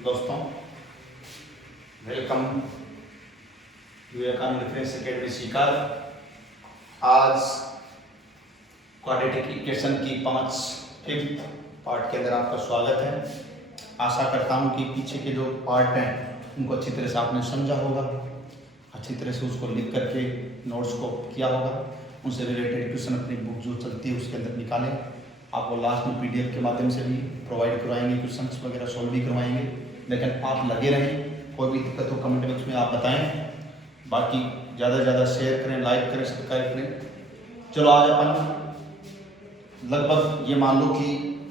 दोस्तों, welcome Vivekananda difference academy Sikar. आज quadratic equation की 5th पार्ट के अंदर आपका स्वागत है। आशा करता हूँ कि पीछे के जो पार्ट हैं उनको अच्छी तरह से आपने समझा होगा, अच्छी तरह से उसको लिख करके नोट्स को किया होगा, उनसे रिलेटेड क्वेश्चन अपनी बुक जो चलती है उसके अंदर निकालें। आपको लास्ट में PDF के माध्यम से भी प्रोवाइड करवाएंगे, क्वेश्चंस वगैरह सॉल्व भी करवाएंगे। लेकिन आप लगे रहें, कोई भी दिक्कत हो कमेंट बॉक्स में आप बताएं। बाकी ज़्यादा से ज़्यादा शेयर करें, लाइक करें, सब्सक्राइब करें। चलो आज अपन लगभग ये मान लो कि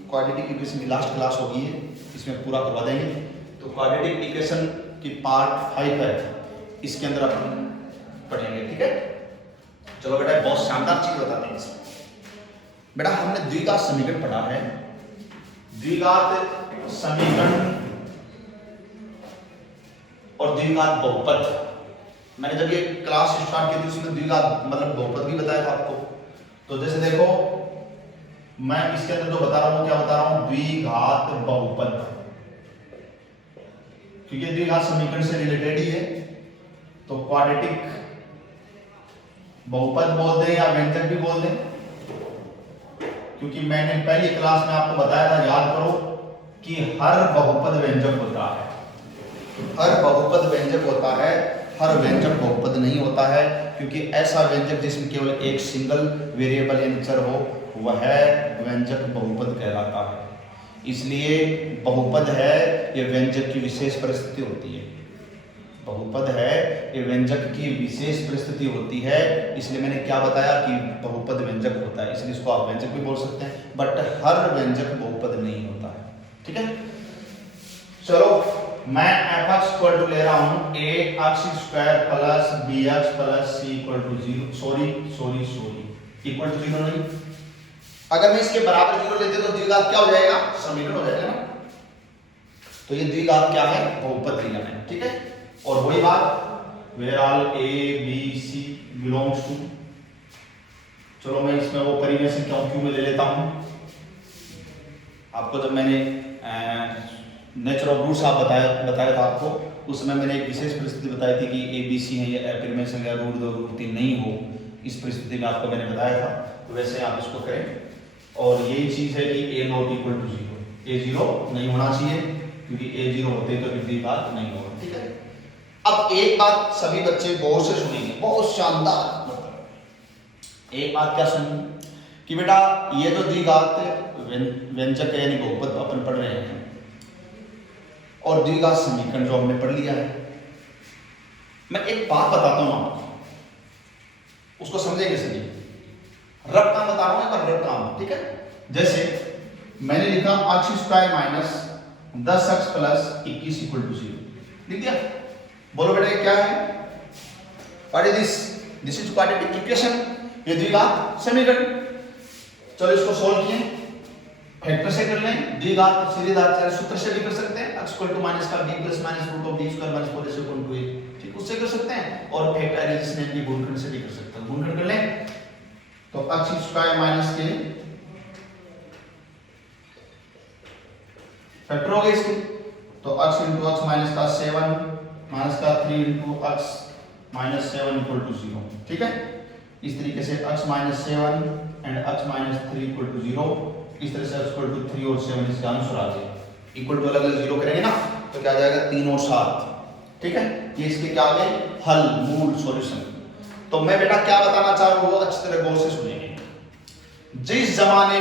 क्वाड्रेटिक इक्वेशन की लास्ट क्लास होगी है, इसमें पूरा करवा देंगे। तो क्वाड्रेटिक इक्वेशन की पार्ट 5 है, इसके अंदर अपन पढ़ेंगे, ठीक है। चलो बेटा, बहुत शानदार चीज बताते हैं इसमें। बेटा हमने द्विघात समीकरण पढ़ा है, द्विघात समीकरण और द्विघात बहुपद। मैंने जब ये क्लास स्टार्ट की थी उसमें द्विघात मतलब बहुपद भी बताया था आपको। तो जैसे देखो, मैं इसके अंदर जो बता रहा हूं, क्या बता रहा हूं, द्विघात बहुपद, क्योंकि द्विघात समीकरण से रिलेटेड ही है। तो क्वाड्रेटिक बहुपद बोल दें या व्यंजक भी बोल दें, क्योंकि मैंने पहली क्लास में आपको बताया था, याद करो, कि हर बहुपद व्यंजक होता है। हर बहुपद व्यंजक होता है, हर व्यंजक बहुपद नहीं होता है, क्योंकि ऐसा व्यंजक जिसमें केवल एक सिंगल वेरिएबल यानी चर हो वह व्यंजक बहुपद कहलाता है। इसलिए बहुपद है ये व्यंजक की विशेष परिस्थिति होती है। बहुपद है ये व्यंजक की विशेष परिस्थिति होती है। इसलिए मैंने क्या बताया कि बहुपद व्यंजक होता है, इसलिए इसको आप व्यंजक भी बोल सकते हैं, बट हर व्यंजक बहुपद नहीं होता है, ठीक है। चलो, मैं fx ले रहा हूं ax² plus bx plus c equal to 0, sorry equal to 0 नहीं। अगर मैं इसके बराबर 0 लेते तो द्विघात क्या हो जाएगा, समीकरण हो जाएगा ना। तो ये द्विघात क्या है, बहुपद लिया है, ठीक है। और वही बात, where all a b c belongs to, चलो मैं इसमें वो परिमेय से क्यों में ले लेता हूं। आपको जब मैंने नेचर ऑफ रूट्स आप बताया था आपको, उस समय मैंने एक विशेष परिस्थिति बताई थी कि a b c है या परिमेय संख्या रूट 2 रूट 3 नहीं हो, इस परिस्थिति में आपको मैंने बताया था। तो वैसे आप इसको करें, और यही चीज है कि a not equal to 0, a 0 नहीं होना चाहिए, क्योंकि a 0 होते तो द्विघात नहीं होगा, ठीक है। अब एक बात सभी बच्चे गौर से सुनेंगे, बहुत शानदार, मतलब एक बात क्या सुनेंगे कि बेटा ये तो द्विघात व्यंजक है यानी बहुपद अपन पढ़ रहे हैं, और द्विघात समीकरण जो हमने पढ़ लिया है। मैं एक बात बताता हूं आपको, उसको समझेंगे सभी। रब काम बता रहा हूं, एक बार रब काम, ठीक है। जैसे मैंने लिखा x² minus 10x plus 21 equal to 0, लिख दिया। बोलो बेटा ये क्या है, what is this, this is quadratic equation, ये द्विघात समीकरण। चलो इसको सोल्व किए, फैक्टर से कर लें, द्विघात सीधे सूत्र से भी कर सकते हैं, x इक्वल टू माइनस का b plus minus root of b square minus 4ac equal to a, ठीक, उससे कर सकते हैं। और फैक्टराइजेशन की गुणनखंड से भी कर सकते हैं, गुणनखंड कर लें। तो x² माइनस के फैक्टर हो गए इसके, तो x इंटू x माइनस का 7 माइनस का 3 into x minus 7 equal to 0, ठीक है। इस तरीके से x minus 7 and x minus 3 equal to 0, इस तरह से x इक्वल टू 3 और 7 इसका आंसर आ जाएगा। इक्वल टू अलग अलग 0 करेंगे ना, तो क्या आ जाएगा 3 और 7, ठीक है। ये इसके क्या आ गए, हल, मूल, सॉल्यूशन। तो मैं बेटा क्या बताना चाह रहा हूं, अच्छी तरह गौर से सुनेंगे। जिस जमाने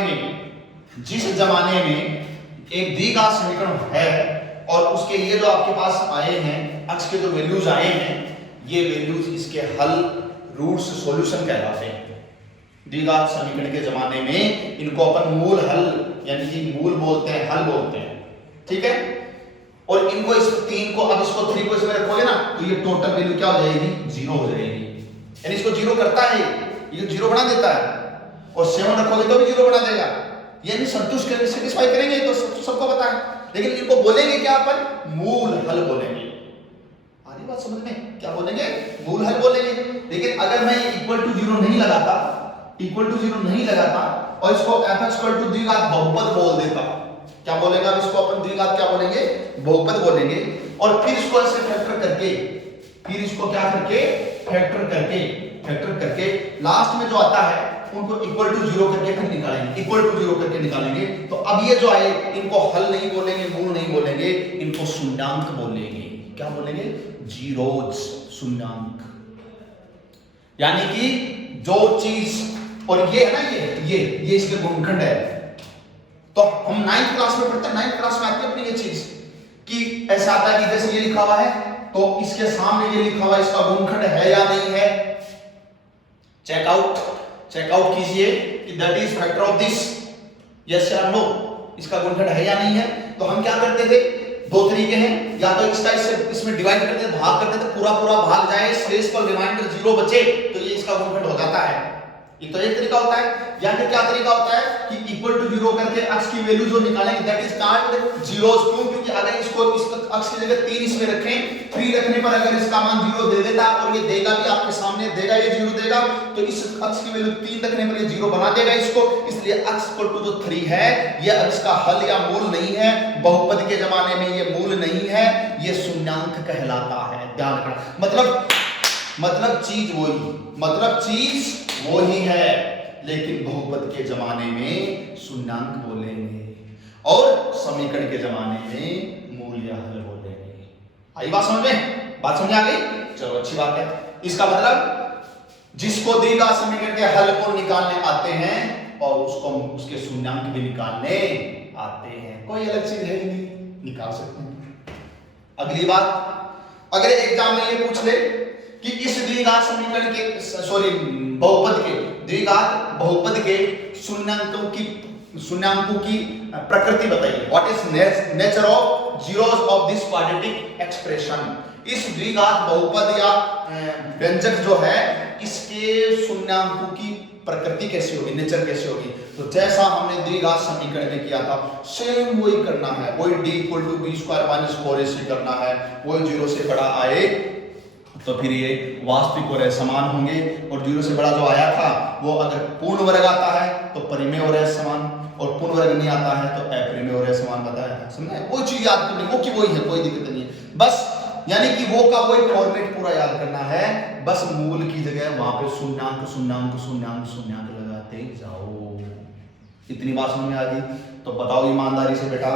में एक द्विघात समीकरण है और उसके लिए जो आपके पास आए हैं, x के जो वैल्यूज आए हैं, ये वैल्यूज इसके हल, रूट्स, सॉल्यूशन कहलाते हैं। द्विघात समीकरण के जमाने में इनको अपन मूल, हल यानी कि मूल बोलते हैं, हल बोलते हैं, ठीक है। और इनको इस 3 को, अब इसको 3 को इसमें रखोगे ना, तो ये टोटल वैल्यू क्या हो जाएगी, 0 हो जाएगी, यानी इसको 0 करता है, ये 0 बना देता है। और 7 रखोगे तो भी 0 बना देगा, यानी संतुष्ट करेंगे, सेटिस्फाई करेंगे, तो सबको पता है। लेकिन इनको बोलेंगे क्या अपन, मूल हल बोलेंगे। आधी बात समझ में, क्या बोलेंगे, मूल हल बोलेंगे। लेकिन अगर मैं इक्वल टू 0 नहीं लगाता और इसको fx द्विघात बहुपद बोल देता, क्या बोलेंगे अब इसको अपन द्विघात क्या बोलेंगे, बहुपद बोलेंगे। और फिर इसको ऐसे फैक्टर करके, फिर इसको क्या करके फैक्टर करके लास्ट में जो आता है उनको इक्वल टू 0 करके फिर निकालेंगे, इक्वल टू 0 करके निकालेंगे। तो अब ये जो आए इनको हल नहीं बोलेंगे, मूल नहीं बोलेंगे, इनको शून्यांक बोलेंगे। क्या बोलेंगे, जीरोज, शून्यांक। यानी कि जो चीज, और ये है ना, ये इसके गुणनखंड है। तो हम 9th क्लास में पढ़ते हैं, 9th क्लास में आती है अपनी ये चीज कि ऐसा आता है कि जैसे ये लिखा हुआ है तो इसके सामने ये लिखा हुआ है, इसका गुणनखंड है या नहीं है, चेकआउट कीजिए कि that is factor of this, yes या नो, इसका गुणनखंड है या नहीं है। तो हम क्या करते थे, दो तरीके हैं, या तो इसका इसमें डिवाइड करते थे, भाग करते थे, पूरा भाग जाए, शेष पर रिमाइंडर 0 बचे, तो ये इसका गुणनखंड हो जाता है। ये तो एक तरीका होता है। या फिर क्या तरीका होता है कि इक्वल टू 0 करके x की वैल्यू जो निकालेंगे दैट इज कॉल्ड जीरोस। क्यों, क्योंकि अगर इसको x की जगह 3 इसमें रखें, 3 रखने पर अगर इसका मान 0 दे देता और ये देगा भी आपके सामने, देगा ये 0 देगा, तो इस x की वैल्यू 3 रखने पर ये 0 बना देगा इसको। इसलिए x इक्वल टू जो 3 है ये x का हल या मूल नहीं है, बहुपद के जमाने में ये मूल नहीं है, ये शून्यांक कहलाता है। ध्यान रखना, मतलब चीज वही है, लेकिन बहुपद के जमाने में शून्यांक बोलेंगे और समीकरण के जमाने में मूल या हल बोलेंगे। आई बात समझ में? बात समझ आ गई? चलो अच्छी बात है। इसका मतलब जिसको द्विघात समीकरण के हल को निकालने आते हैं और उसको उसके शून्यांक भी निकालने आते हैं, कोई अलग चीज है ही नहीं, निकाल सकते हैं। अगली बात, अगर एग्जाम में ये पूछ ले कि इस द्विघात समीकरण के द्विघात बहुपद के शून्यांकों की प्रकृति बताइए, what is nature of zeros of this quadratic expression. इस द्विघात बहुपद या व्यंजक जो है इसके शून्यांकों की प्रकृति कैसी होगी, नेचर कैसी होगी। तो जैसा हमने द्विघात समीकरण में किया था सेम वही करना है, वही d = b² - 4ac करना है, वही 0 से बड़ा आए तो फिर ये वास्तविक और समान होंगे, और 0 से बड़ा जो आया था वो अगर पूर्ण वर्ग आता है तो परिमेय और समान, और पूर्ण वर्ग नहीं आता है तो अपरिमेय और समान बताया था। समझे? वो चीज याद करनी, वो की वही है, कोई दिक्कत नहीं है। बस यानी कि वो का वही फॉर्मेट पूरा याद करना है, बस मूल की जगह वहां पे शून्यांक लगाते जाओ। इतनी बात समझ में आ गई? तो बताओ ईमानदारी से बेटा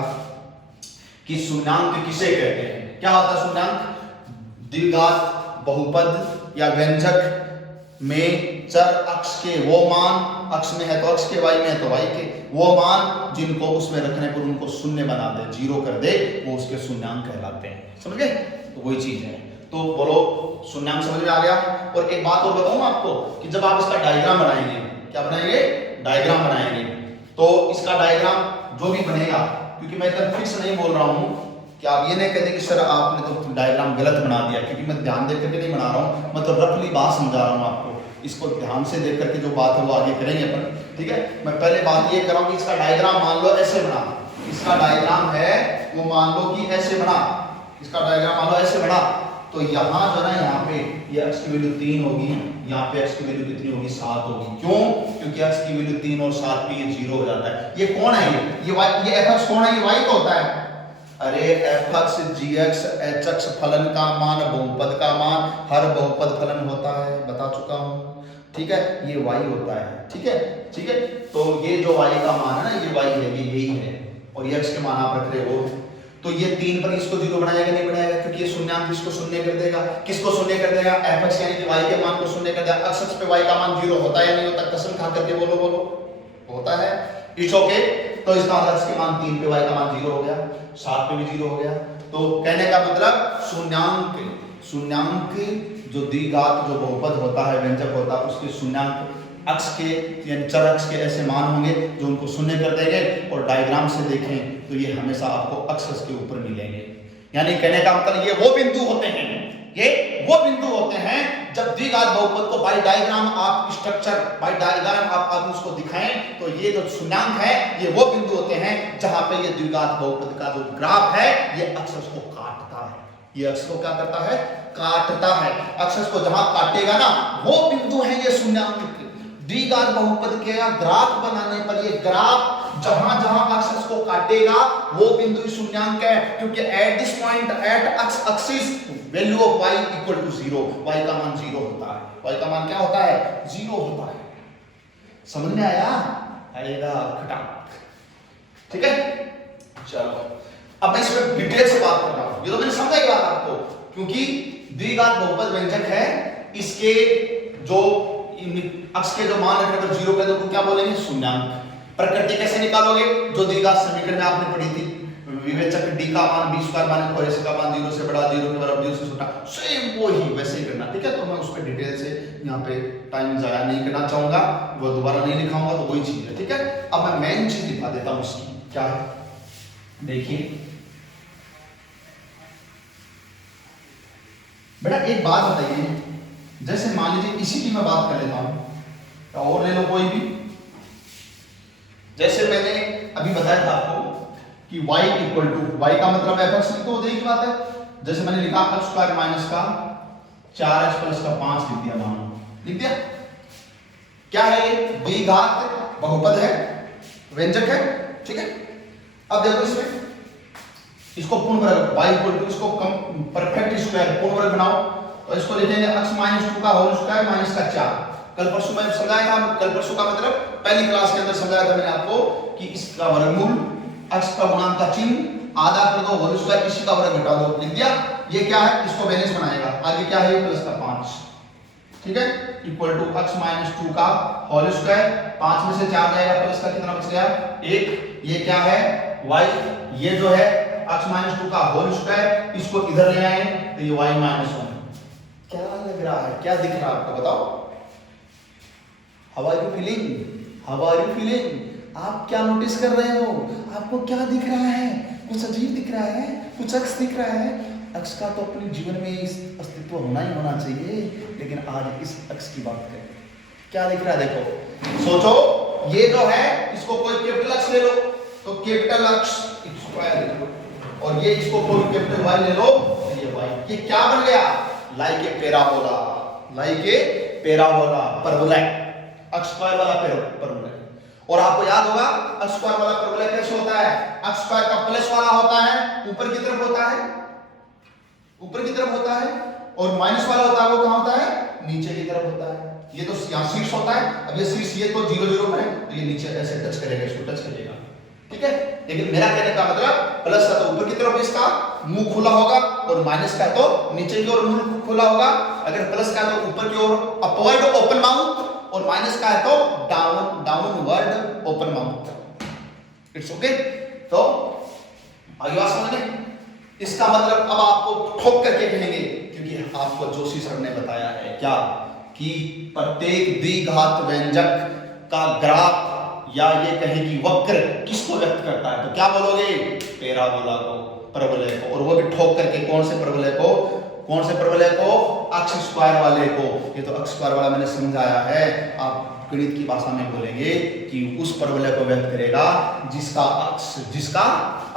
कि शून्यांक किसे कहते हैं, क्या होता है शून्यांक? द्विघात बहुपद या व्यंजक में चर अक्ष के वो मान, अक्ष में है तो अक्ष के, y में है तो y के, वो मान जिनको उसमें रखने पर उनको शून्य बना दे, 0 कर दे, वो उसके शून्यांक कहलाते हैं। समझ गए? तो वही चीज है। तो बोलो शून्यांक समझ में आ गया। और एक बात और बताऊं आपको कि जब आप इसका डायग्राम बनाएंगे, क्या बनाएंगे? डायग्राम बनाएंगे, तो इसका डायग्राम जो भी बनेगा, क्योंकि मैं इतना फिक्स नहीं बोल रहा हूं कि आप ये नहीं कहते कि सर आपने तो डायग्राम गलत बना दिया, क्योंकि मैं ध्यान देकर के नहीं बना रहा हूँ, मतलब रफली बात समझा रहा हूँ आपको। इसको ध्यान से देख करके जो बात है वो आगे करेंगे अपन, ठीक है? मैं पहले बात ये कर रहा हूँ कि इसका डायग्राम मान लो ऐसे बना, इसका डायग्राम है वो मान लो कि ऐसे बना, इसका डायग्राम मान लो ऐसे बना, तो यहाँ जो है यहाँ पे ये x की वैल्यू 3 होगी, यहाँ पे x की वैल्यू कितनी होगी? 7 होगी। क्यों? क्योंकि x की वैल्यू 3 और 7 पे ये 0 हो जाता है। ये कौन है? ये y, ये fx कौन है? ये y का होता है। अरे fx gx hx फलन का मान, बहुपद का मान, हर बहुपद फलन होता है, बता चुका हूं, ठीक है? ये y होता है, ठीक है? ठीक है, तो ये जो y का मान है ना, ये y है, ये यही है, और ये x के मान आप रख रहे हो, तो ये 3 पर इसको 0 बनाएगा नहीं बनाएगा? क्योंकि ये शून्यांक इसको शून्य कर देगा। किसको शून्य कर देगा? fx यानी कि y के मान को शून्य कर देगा। अक्ष पे y का मान 0 होता है या नहीं होता? कसम खा करके बोलो होता है। It's okay. तो इसका x के मान 3 पे y का मान 0 हो गया, 7 पे भी 0 हो गया। तो कहने का मतलब शून्यांक जो द्विघात जो बहुपद होता है, व्यंजक होता है, उसके शून्यांक अक्ष के यानी चर अक्ष के ऐसे मान होंगे जो उनको शून्य कर देंगे, और डायग्राम से देखें तो ये हमेशा आपको अक्ष के ऊपर मिलेंगे। यानी कहने का मतलब ये वो बिंदु होते हैं, ये वो बिंदु होते हैं जब द्विघात बहुपद को बाय डायग्राम आप स्ट्रक्चर बाय डायग्राम आप उसको दिखाएं, तो ये जो शून्यांक है ये वो बिंदु होते हैं जहां पे ये द्विघात बहुपद का जो ग्राफ है ये अक्ष को काटता है। ये अक्ष को क्या करता है? काटता है। अक्ष को जहां काटेगा ना वो बिंदु है ये शून्यांक। द्विघात बहुपद के ग्राफ बनाने पर ये ग्राफ जहां जहां अक्ष को काटेगा वो बिंदु शून्यांक है, क्योंकि at this point at axis value of y equal to 0, y का मान 0 होता है, y का मान क्या होता है 0 होता है। समझ में आया? आएगा खटा, ठीक है। चलो अब मैं इसमें डिटेल से बात कर रहा हूं, ये तो मैंने समझाई बात आपको, क्योंकि द्विघात बहुपद व्यंजक है, इसके जो अक्ष के जो मान रखने पर 0 के तो क्या बोलेंगे शून्यांक। प्रकृति कैसे निकालोगे? जो द्विघात समीकरण में आपने पढ़ी थी, विवेचक d का मान b स्क्वायर माइनस 4ac का मान 0 से बड़ा, 0 के बराबर, 0 से छोटा, सेम वो ही वैसे ही करना, ठीक है। तो मैं उस पर डिटेल से यहाँ पे टाइम जाया नहीं करना चाहूंगा, वो दोबारा नहीं लिखाऊंगा, तो वही चीज है, ठीक है। अब मैं मेन चीज दिखा देता हूँ उसकी क्या है, देखिए बेटा एक बात बताइए, जैसे मान लीजिए इसी की मैं बात कर लेता हूं, और ले लो कोई भी, जैसे मैंने अभी बताया था आपको कि y इक्वल टू, y का मतलब f(x) तो वही की बात है, जैसे मैंने लिखा x स्क्वायर माइनस का 4h प्लस का 5 लिख दिया, मान लिख दिया। क्या है ये? द्विघात बहुपद है, व्यंजक है, ठीक है। अब देखो इसमें इसको पूर्ण वर्ग y इक्वल टू, इसको कम परफेक्ट स्क्वायर पूर्ण वर्ग बनाओ, तो इसको लिखेंगे x माइनस 2 का होल स्क्वायर माइनस का 4। कल परसों मैं समझाया था, कल परसों का मतलब पहली क्लास के अंदर समझाया था मैंने आपको कि इसका वर्गमूल x का गुणांक का चिन्ह आधा कर दो, होल स्क्वायर, इसी का वर्ग घटा दो, लिख दिया। ये क्या है? इसको बैलेंस बनाएगा, आगे क्या है प्लस का 5, ठीक है, इक्वल टू x माइनस 2 का होल स्क्वायर, 5 में से 4 जाएगा, प्लस का कितना बच गया 1, ये क्या है y, ये जो है x माइनस 2 का होल स्क्वायर, इसको इधर ले आए तो ये y माइनस 1। क्या लग रहा है, क्या दिख रहा है आपको बताओ? How are you feeling? How are you feeling? आप क्या नोटिस कर रहे हो? आपको क्या दिख रहा है? कुछ अजीब दिख रहा है, कुछ अक्ष दिख रहा है। अक्ष का तो अपने जीवन में अस्तित्व होना ही होना चाहिए, लेकिन आज इस अक्ष की बात करें। क्या दिख रहा है देखो, सोचो, ये जो है इसको कोई कैपिटल अक्ष ले लो, तो कैपिटल अक्ष स्क्वायर ले लो, और ये इसको कोई कैपिटल y ले लो, तो ये y, ये क्या बन गया? Like a parabola, like a parabola, parabola, अक्ष स्क्वायर वाला परबोला। और आपको याद होगा अक्ष स्क्वायर वाला परबोला कैसे होता है? अक्ष स्क्वायर का प्लस वाला होता है, ऊपर की तरफ होता है, ऊपर की तरफ होता है, और माइनस वाला होता है वो कहां होता है? नीचे की तरफ होता है। ये तो यहाँ शीर्ष होता है, अब ये शीर्ष, ये तो 0 0 पर है, तो ये नीचे ऐसे टच करेगा, इसको टच करेगा, ठीक है। लेकिन मेरा कहने का मतलब प्लस का तो ऊपर की तरफ इसका मुंह खुला होगा, और माइनस का तो नीचे की ओर मुंह खुला होगा। अगर प्लस का तो ऊपर की ओर अपवर्ड ओपन माउथ, और माइनस का है तो downward open mouth. It's okay. तो आगे बात समझ में? इसका मतलब अब आपको ठोक करके कहेंगे, क्योंकि आपको जोशी सर ने बताया है क्या कि प्रत्येक द्विघात व्यंजक का ग्राफ या ये कहें कि वक्र किसको व्यक्त करता है, तो क्या बोलोगे? पैराबोला को, परवलय को, और वो भी ठोक करके। कौन से परवलय को? कौन से परवलय को? अक्ष स्क्वायर वाले को। ये तो अक्ष स्क्वायर वाला मैंने समझाया है, आप गणित की भाषा में बोलेंगे कि उस परवलय को व्यक्त करेगा जिसका अक्ष, जिसका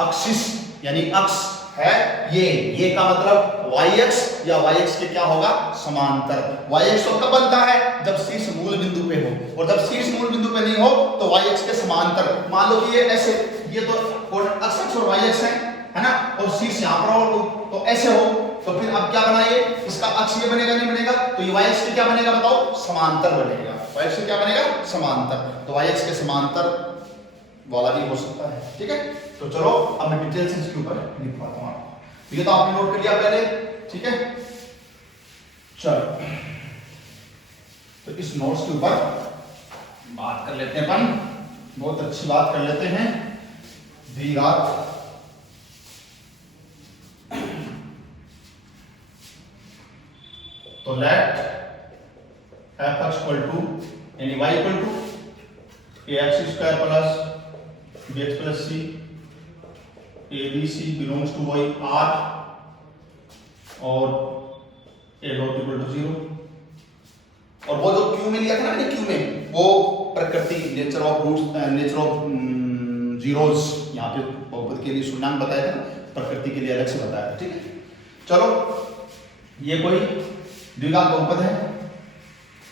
एक्सिस यानी अक्ष है ये का मतलब y-अक्ष, या y-अक्ष के क्या होगा? समांतर। y-अक्ष तो कब बनता है? जब शीर्ष मूल बिंदु पे हो, और जब शीर्ष मूल बिंदु पे नहीं हो तो y-अक्ष के समांतर। मान लो कि ये ऐसे, ये तो x-अक्ष और y-अक्ष है ना, और शीर्ष यहाँ पर हो तो ऐसे हो, तो फिर अब क्या बनाइए? इसका अक्ष ये बनेगा नहीं बनेगा, तो ये y-अक्ष के क्या बनेगा बताओ? समांतर बनेगा। y-अक्ष के क्या बनेगा? समांतर। तो y-अक्ष के समांतर वाला भी हो सकता है, ठीक है। तो चलो अब मैं डिटेल से इसके ऊपर लिखवाता हूं आपको। ये तो आपने नोट कर लिया पहले, ठीक है। चलो तो इस नोट्स के ऊपर बात कर लेते हैं अपन, बहुत अच्छी बात कर लेते हैं। द्विघात तो लेट f(x) इक्वल टू यानी y equal to ax square plus bx plus c abc belongs to y r और a नॉट इक्वल टू 0। और वो जो क्यू में लिया था ना मैंने, क्यू में वो प्रकृति, nature of roots, nature of zeros, यहाँ पे बहुपद के लिए शून्यांक बताया था, प्रकृति के लिए अलग से बताया था, ठीक है। चलो ये कोई द्विघात बहुपद है,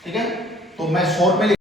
ठीक है। तो मैं शॉर्ट में